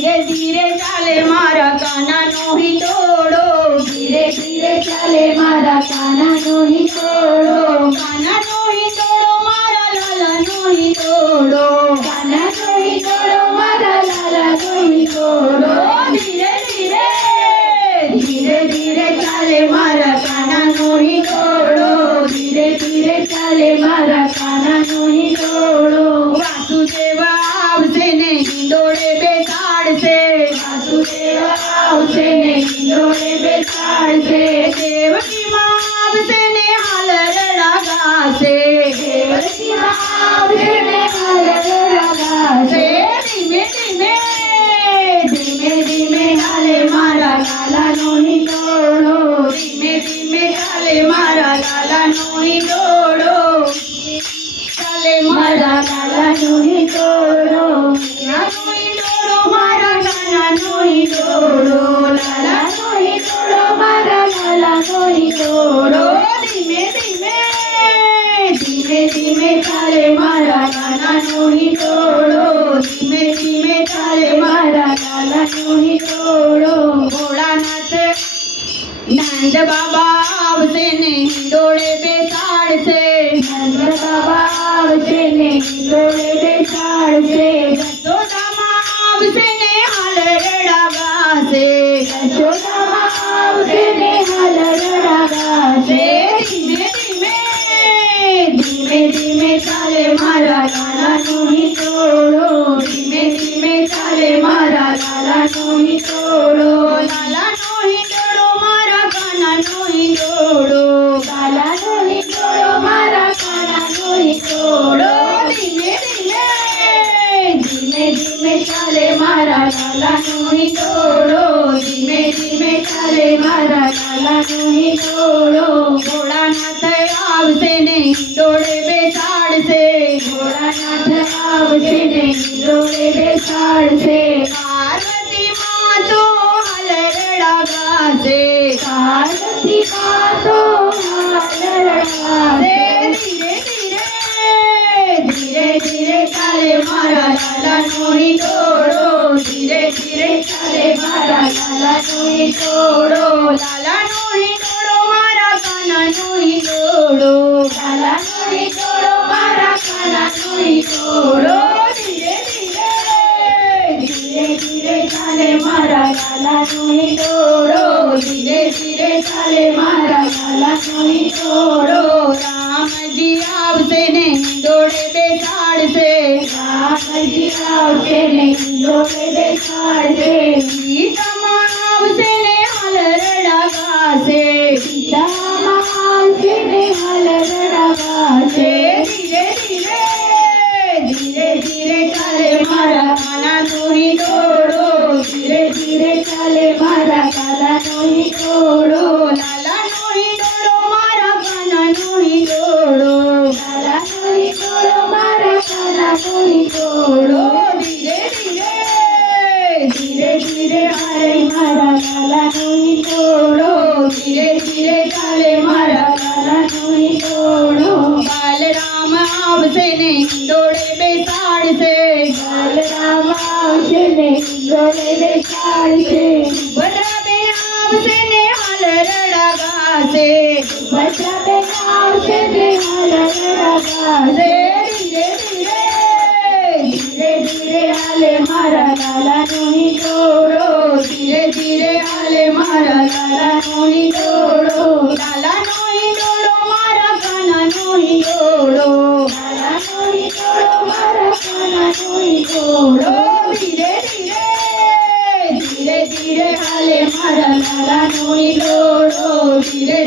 ધીરે ધીરે ચાલે મારા કાનાનો હિંડોળો ધીરે ધીરે ચાલે મારા કાનાનો હિંડોળો કાનાનો હિંડોળો મારા લાલાનો હિંડોળો કાનાનો હિંડોળો મારા લાલાનો હિંડોળો ધીરે ધીરે ધીરે ધીરે ચાલે મારા કાનાનો હિંડોળો ધીરે ધીરે ચાલે મારા કાનાનો जोड़े से देवती माप से नेहाल लगा से देवती से नेहाल धीमे धीमे धीमे मारा लाला नोनी तोड़ो धीमे धीमे हाले मारा लाला नोनी तोड़ो લાલાનો હિંડોળો ભોળાનાથ નંદ બાબા આવશે ને હિંડોળે બેસાડશે. નંદ બાબા આવશે ને ડોળે બેસાડશે. યશોદામાં આવશે ને હાલ રેડા ગાશે. યશોદામાં મારા લાલાનો હિંડોળો ધીમે ધીમે ચાલે મારા લાલાનો હિંડોળો ભોળાનાથ આવશે ને હિંડોળે બેસાડશે ભોળાનાથ આવશે ને હિંડોળે બેસાડશે પાર્વતી માં તો હાલ રડા ગાશે પાર્વતી માતો હાલરડા সুরে মারা, লালা নুই তোড়ো, লালা নুই তোড়ো মারা, কানা নুই তোড়ো। লালা নুই তোড়ো মারা, কানা নুই তোড়ো। ধীরে ধীরে ধীরে ধীরে চালে মারা, লালা নুই তোড়ো। ধীরে ধীরে চালে মারা, লালা নুই তোড়ো। রাম जी आपसे नहीं રામજી આવશે ને હિંડોળે બેસાડશે સીતામાં આવશે ને હાલ રડા ગાશે तो मेरे ख्याल से बड़ा बेहाब से निहाल रड़ागा से बड़ा बेहाब से निहाल रड़ागा से धीरे धीरे धीरे धीरे आले मारा लाला नहीं छोड़ो धीरे धीरे आले मारा लाला नहीं छोड़ो लाला नहीं छोड़ो मारा गाना नहीं छोड़ो लाला नहीं छोड़ो मारा गाना नहीं छोड़ो ময়ূর রবিরে